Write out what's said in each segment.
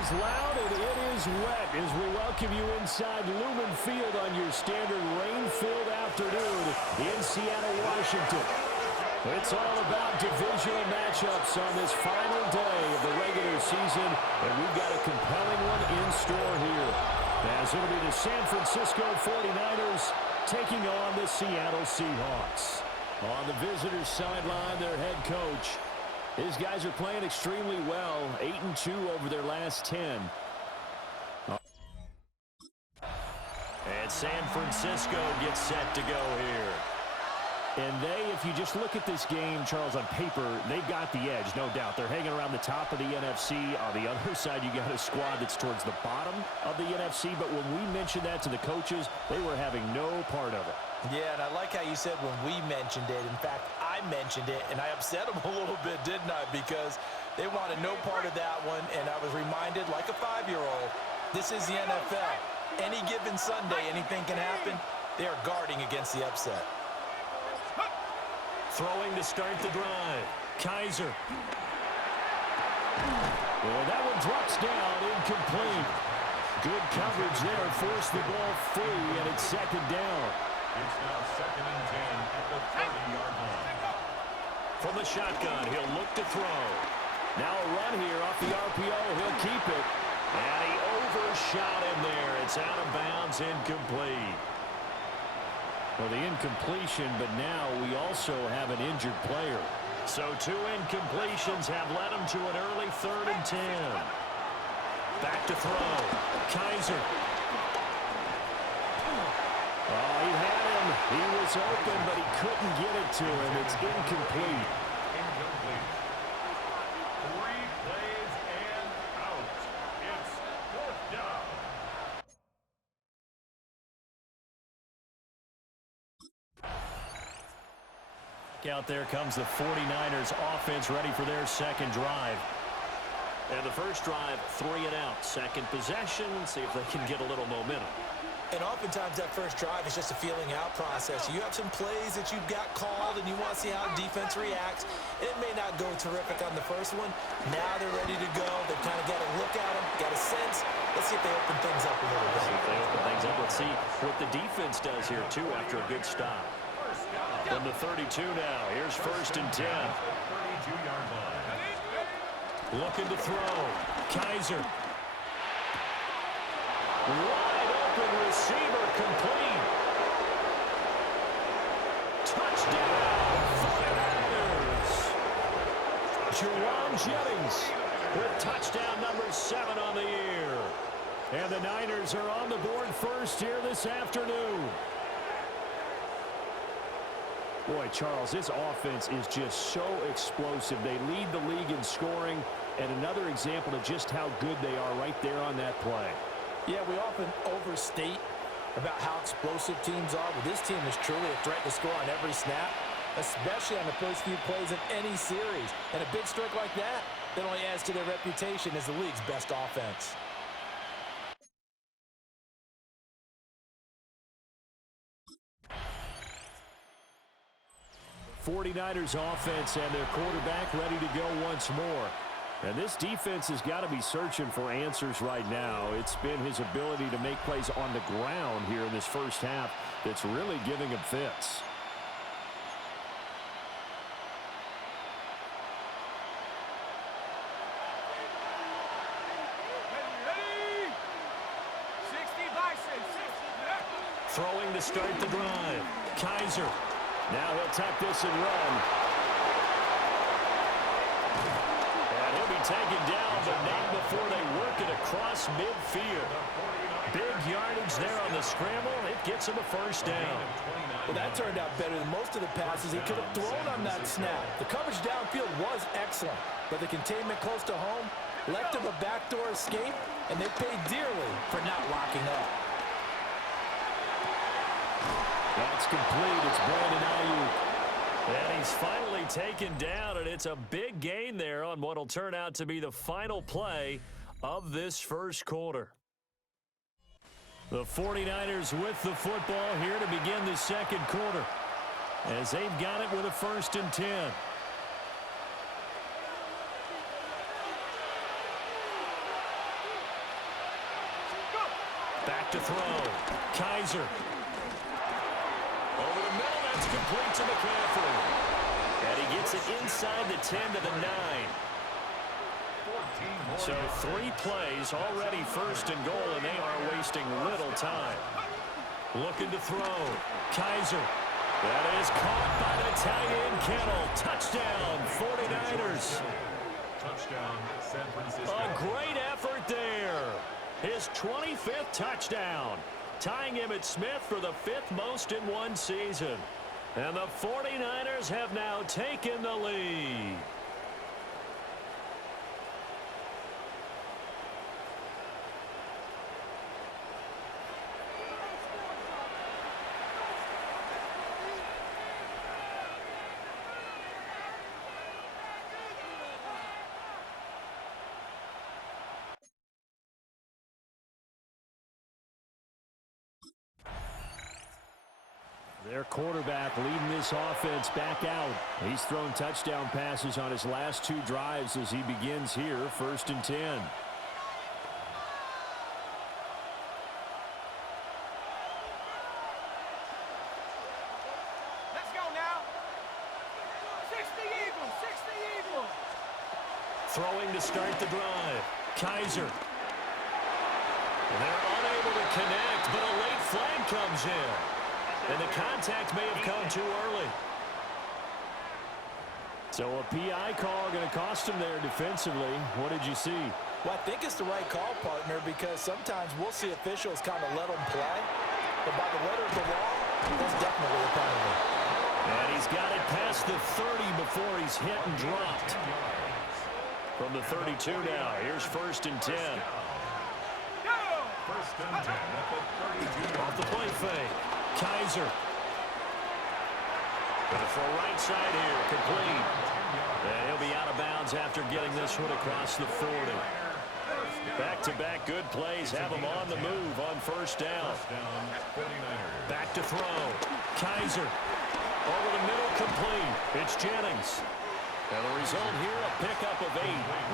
is loud and it is wet as we welcome you inside Lumen Field on your standard rain-filled afternoon in Seattle, Washington. It's all about divisional matchups on this final day of the regular season, and we've got a compelling one in store here. As it'll be the San Francisco 49ers taking on the Seattle Seahawks. On the visitors' sideline, their head coach. His guys are playing extremely well, 8-2 over their last 10. And San Francisco gets set to go here. And if you just look at this game, Charles, on paper, they've got the edge, no doubt. They're hanging around the top of the NFC. On the other side, you got a squad that's towards the bottom of the NFC. But when we mentioned that to the coaches, they were having no part of it. Yeah, and I like how you said when we mentioned it. In fact, I mentioned it, and I upset them a little bit, didn't I? Because they wanted no part of that one, and I was reminded, like a 5-year-old, this is the NFL. Any given Sunday, anything can happen. They are guarding against the upset. Throwing to start the drive. Kaiser. Well, that one drops down, incomplete. Good coverage there, forced the ball free, and it's second down. It's now 2nd and 10 at the 30-yard line. From the shotgun, he'll look to throw. Now a run here off the RPO. He'll keep it. And he overshot him there. It's out of bounds, incomplete. Well, the incompletion, but now we also have an injured player. So 2 incompletions have led him to an early 3rd and 10. Back to throw. Kaiser. Oh, he had him. He was open, but he couldn't get it to him. It's incomplete. Incomplete. 3 plays and out. It's 4th down. Out there comes the 49ers offense ready for their second drive. And the first drive, 3 and out. Second possession, see if they can get a little momentum. And oftentimes that first drive is just a feeling out process. You have some plays that you've got called and you want to see how defense reacts. It may not go terrific on the first one. Now they're ready to go. They've kind of got a look at them, got a sense. Let's see if they open things up a little bit. See if they open things up. Let's see what the defense does here, too, after a good stop. From the 32 now, here's 1st and 10. 32-yard line. Looking to throw. Kaiser. Wide open receiver, complete. Touchdown, 49ers. Jerome Jennings with touchdown number 7 on the year. And the Niners are on the board first here this afternoon. Boy, Charles, this offense is just so explosive. They lead the league in scoring, and another example of just how good they are right there on that play. Yeah, we often overstate about how explosive teams are, but this team is truly a threat to score on every snap, especially on the first few plays of any series. And a big strike like that only adds to their reputation as the league's best offense. 49ers offense and their quarterback ready to go once more. And this defense has got to be searching for answers right now. It's been his ability to make plays on the ground here in this first half that's really giving him fits. Throwing to start the drive. Kaiser. Now he'll tuck this and run. And he'll be taken down, but not before they work it across midfield. Big yardage there on the scramble. It gets him a first down. Well, that turned out better than most of the passes he could have thrown on that snap. The coverage downfield was excellent, but the containment close to home left him a backdoor escape, and they paid dearly for not locking up. That's complete. It's Brandon Ayuk. And he's finally taken down, and it's a big gain there on what will turn out to be the final play of this first quarter. The 49ers with the football here to begin the second quarter, as they've got it with a 1st and 10. Back to throw. Kaiser. Over the middle, that's complete to McCaffrey. And he gets it inside the 10 to the 9. So 3 plays, already first and goal, and they are wasting little time. Looking to throw. Kaiser. That is caught by the tight end, Kittle. Touchdown, 49ers. Touchdown, San Francisco. A great effort there. His 25th touchdown, tying him at Smith for the 5th most in one season. And the 49ers have now taken the lead. Their quarterback leading this offense back out. He's thrown touchdown passes on his last 2 drives as he begins here, 1st and 10. Let's go now. 60 Eagles, 60 Eagles. Throwing to start the drive. Kaiser. They're unable to connect, but a late flag comes in. And the contact may have come too early. So a PI call going to cost him there defensively. What did you see? Well, I think it's the right call, partner, because sometimes we'll see officials kind of let them play. But by the letter of the law, that's definitely a penalty. And he's got it past the 30 before he's hit and dropped. From the 32 now, here's 1st and 10. First and 10 at the 32. Off the play fake. Kaiser. Gonna throw right side here, complete. And he'll be out of bounds after getting this one across the 40. Back-to-back good plays have him on the move on 1st down. Back to throw. Kaiser. Over the middle, complete. It's Jennings. And the result here, a pickup of 8.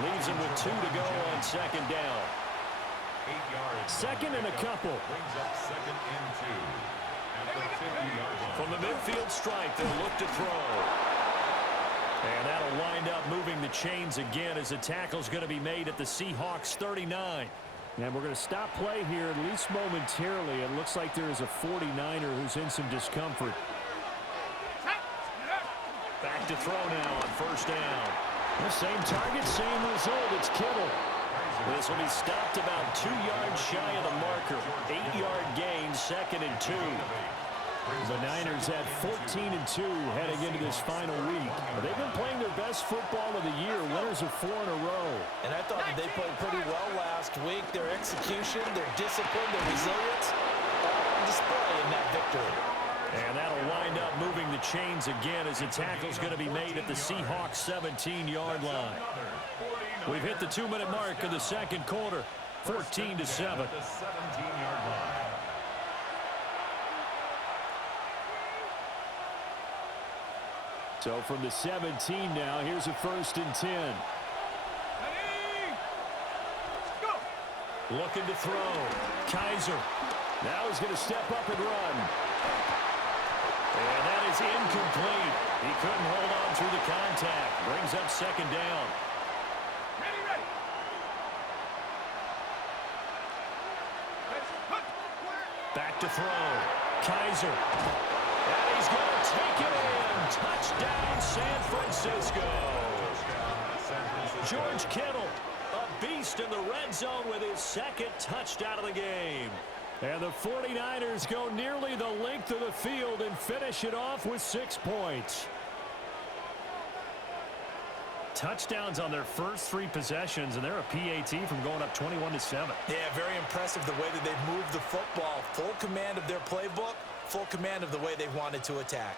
Leaves him with 2 to go on 2nd down. 8 yards. 2nd and a couple. Brings up 2nd and 2. At the 50-yard line. From the midfield stripe, they'll look to throw. And that'll wind up moving the chains again as the tackle's going to be made at the Seahawks 39. And we're going to stop play here, at least momentarily. It looks like there is a 49er who's in some discomfort. Back to throw now on 1st down. The same target, same result. It's Kittle. This will be stopped about 2 yards shy of the marker. 8-yard gain, 2nd and 2. The Niners had 14-2 heading into this final week. They've been playing their best football of the year, winners of 4 in a row. And I thought that they played pretty well last week. Their execution, their discipline, their resilience, all on display in that victory. And that'll wind up moving the chains again as the tackle's going to be made at the Seahawks 17-yard line. We've hit the 2-minute mark of the 2nd quarter, 14-7. The 17-yard line. So from the 17 now, here's a 1st and 10. Ready? Go. Looking to throw. Kaiser. Now he's going to step up and run. And that is incomplete. He couldn't hold on through the contact. Brings up 2nd down. Ready, ready. Back to throw. Kaiser. And he's going to take it in. Touchdown, San Francisco. George Kittle, a beast in the red zone with his 2nd touchdown of the game. And the 49ers go nearly the length of the field and finish it off with 6 points. Touchdowns on their first 3 possessions, and they're a PAT from going up 21-7. Yeah, very impressive the way that they've moved the football. Full command of their playbook, full command of the way they've wanted to attack.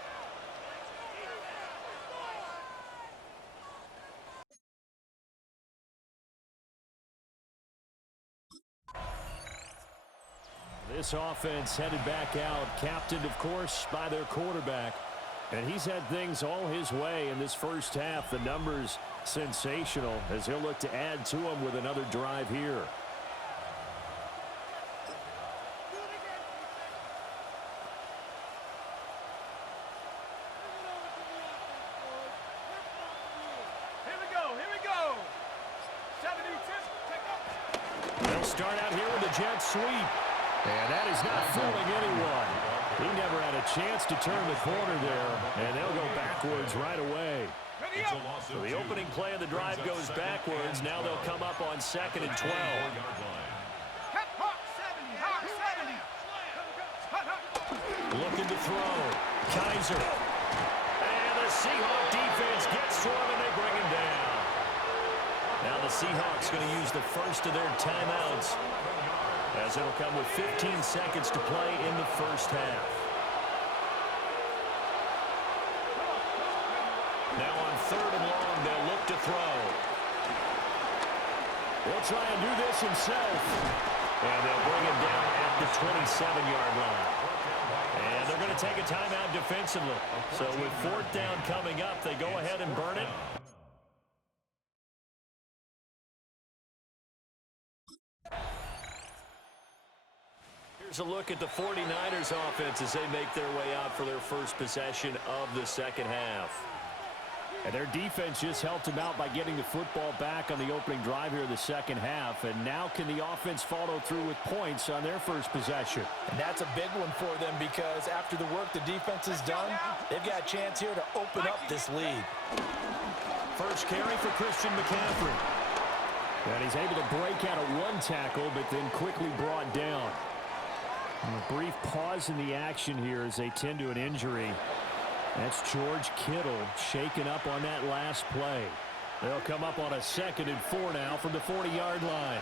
This offense headed back out, captained, of course, by their quarterback. And he's had things all his way in this first half. The numbers sensational as he'll look to add to them with another drive here. start out here with a jet sweep. And that is not fooling anyone. He never had a chance to turn the corner there, and they'll go backwards right away. So the opening play of the drive goes backwards. Now they'll come up on 2nd and 12. Looking to throw. Kaiser. And the Seahawk defense gets to him, and they bring him down. Now the Seahawks going to use the first of their timeouts, as it'll come with 15 seconds to play in the first half. Now on 3rd and long, they'll look to throw. He'll try and do this himself. And they'll bring him down at the 27-yard line. And they're going to take a timeout defensively. So with 4th down coming up, they go ahead and burn it. Here's a look at the 49ers offense as they make their way out for their first possession of the second half. And their defense just helped them out by getting the football back on the opening drive here in the second half. And now can the offense follow through with points on their first possession? And that's a big one for them, because after the work the defense has done, they've got a chance here to open up this lead. First carry for Christian McCaffrey. And he's able to break out of one tackle, but then quickly brought down. And a brief pause in the action here as they tend to an injury. That's George Kittle shaken up on that last play. They'll come up on a 2nd and 4 now from the 40-yard line.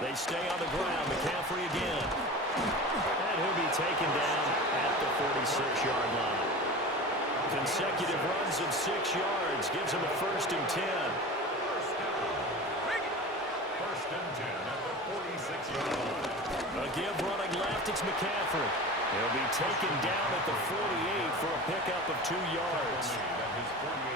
They stay on the ground. McCaffrey again. And he'll be taken down at the 46-yard line. Consecutive runs of 6 yards gives him a 1st and 10. A give running left, it's McCaffrey. He'll be taken down at the 48 for a pickup of 2 yards.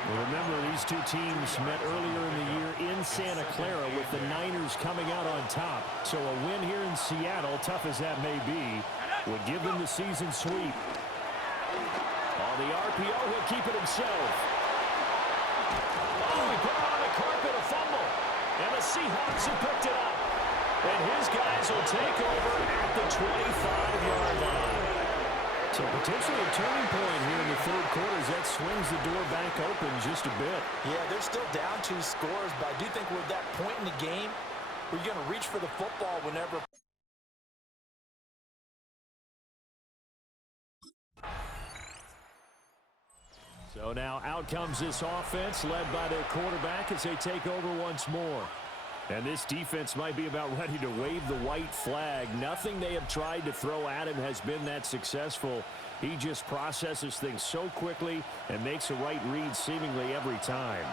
Well, remember, these two teams met earlier in the year in Santa Clara with the Niners coming out on top. So a win here in Seattle, tough as that may be, would give them the season sweep. On the RPO, he'll keep it himself. Oh, he put it on the carpet, a fumble. And the Seahawks have picked it up. And his guys will take over at the 25-yard line. So potentially a turning point here in the 3rd quarter as that swings the door back open just a bit. Yeah, they're still down 2 scores, but I do think we're at that point in the game where you're going to reach for the football whenever. So now out comes this offense led by their quarterback as they take over once more. And this defense might be about ready to wave the white flag. Nothing they have tried to throw at him has been that successful. He just processes things so quickly and makes a right read seemingly every time.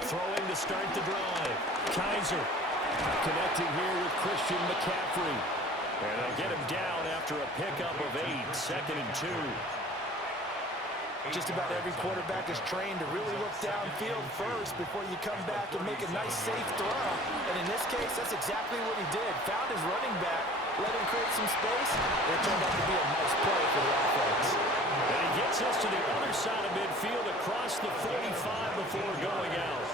Throwing to start the drive. Kaiser connecting here with Christian McCaffrey. And they'll get him down after a pickup of 8, 2nd and 2. Just about every quarterback is trained to really look downfield first before you come back and make a nice, safe throw. And in this case, that's exactly what he did. Found his running back, let him create some space. It turned out to be a nice play for the offense. And he gets us to the other side of midfield across the 45 before going out.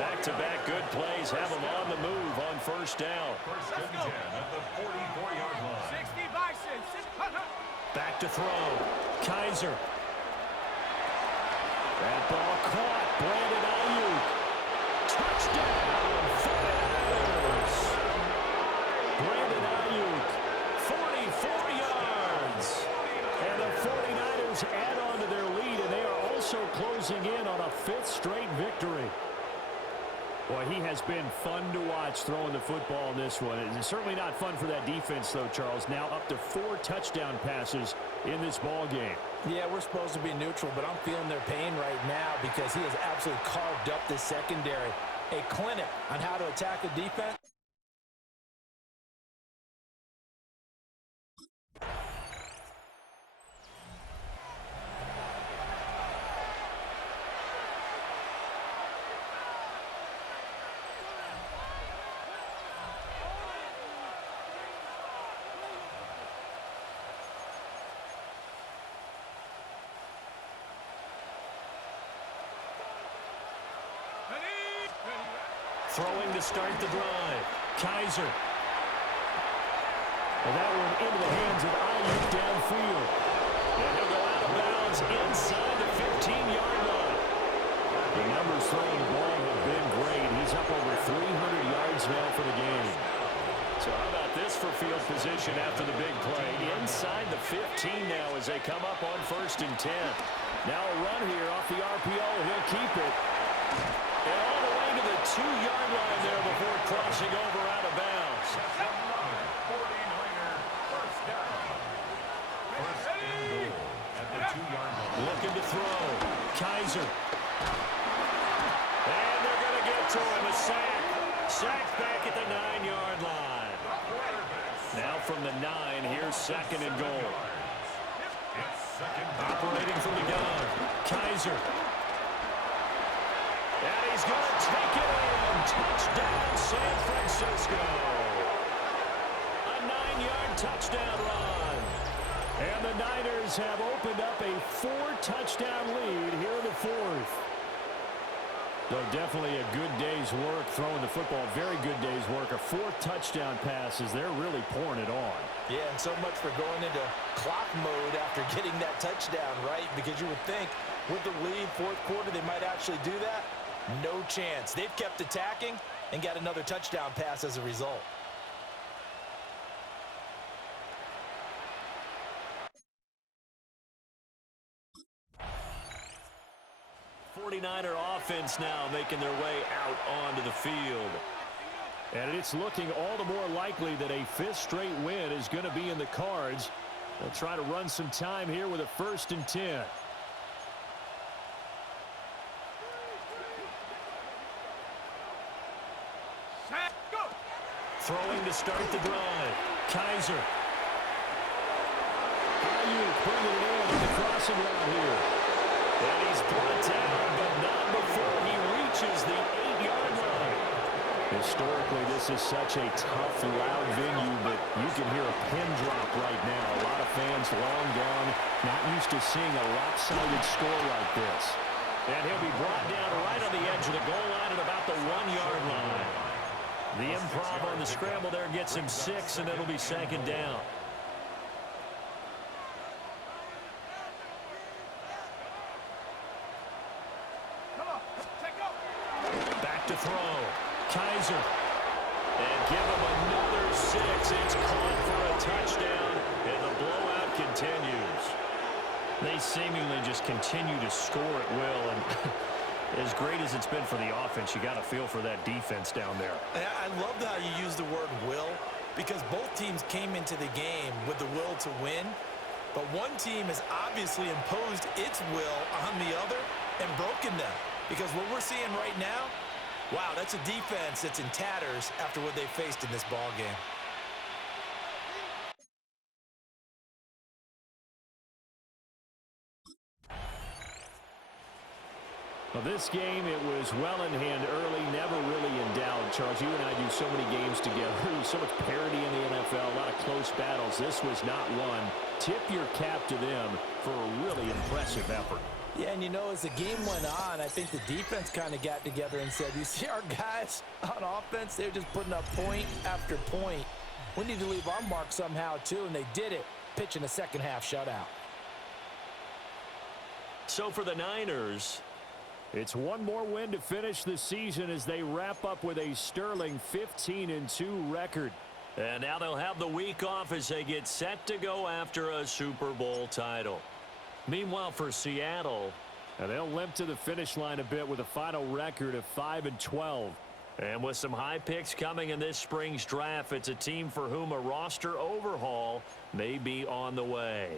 Back-to-back good plays have him on the move on 1st down. First and 10 at the 44-yard line. 60 Bison. Back to throw. Kaiser. That ball caught. Brandon Ayuk. Touchdown, 49ers. Brandon Ayuk, 44 yards. And the 49ers add on to their lead, and they are also closing in on a 5th straight victory. Boy, he has been fun to watch throwing the football in this one. It's certainly not fun for that defense, though, Charles. Now up to 4 touchdown passes in this ball game. Yeah, we're supposed to be neutral, but I'm feeling their pain right now because he has absolutely carved up this secondary. A clinic on how to attack a defense. Throwing to start the drive. Kaiser. And that one into the hands of Ayuk downfield. And he'll go out of bounds inside the 15-yard line. The numbers throwing the ball have been great. He's up over 300 yards now for the game. So how about this for field position after the big play? Inside the 15 now as they come up on 1st and 10. Now a run here off the RPO. He'll keep it. And all the way to the 2-yard line there before crossing over out of bounds. 49er, first down. First and goal at the 2-yard line. Looking to throw. Kaiser. And they're going to get to him. A sack. Sacked back at the 9-yard line. Now from the 9, here's 2nd and goal. Operating from the gun. Kaiser. And he's going to take it in. Touchdown, San Francisco. A 9-yard touchdown run. And the Niners have opened up a 4-touchdown lead here in the 4th. So definitely a good day's work throwing the football. Very good day's work. A 4th touchdown pass as they're really pouring it on. Yeah, and so much for going into clock mode after getting that touchdown, right? Because you would think with the lead, 4th quarter, they might actually do that. No chance. They've kept attacking and got another touchdown pass as a result. '49er offense now making their way out onto the field. And it's looking all the more likely that a 5th straight win is going to be in the cards. They'll try to run some time here with a 1st and 10. Throwing to start the drive. Kaiser. Ayuk bringing it in on the crossing route here. And he's brought down, but not before he reaches the 8-yard line. Historically, this is such a tough, loud venue, but you can hear a pin drop right now. A lot of fans long gone, not used to seeing a lopsided score like this. And he'll be brought down right on the edge of the goal line at about the 1-yard line. The improv on the scramble there gets him 6, and it'll be 2nd down. Back to throw. Kaiser. And give him another 6. It's caught for a touchdown, and the blowout continues. They seemingly just continue to score at will, and as great as it's been for the offense, you got to feel for that defense down there. I love how you use the word will, because both teams came into the game with the will to win, but one team has obviously imposed its will on the other and broken them. Because what we're seeing right now, wow, that's a defense that's in tatters after what they faced in this ball game. Well, this game, it was well in hand early, never really in doubt. Charles, you and I do so many games together. There's so much parity in the NFL, a lot of close battles. This was not one. Tip your cap to them for a really impressive effort. Yeah, and you know, as the game went on, I think the defense kind of got together and said, you see our guys on offense, they're just putting up point after point. We need to leave our mark somehow, too, and they did it, pitching a second-half shutout. So for the Niners, it's one more win to finish the season as they wrap up with a sterling 15-2 record. And now they'll have the week off as they get set to go after a Super Bowl title. Meanwhile, for Seattle, they'll limp to the finish line a bit with a final record of 5-12. And with some high picks coming in this spring's draft, it's a team for whom a roster overhaul may be on the way.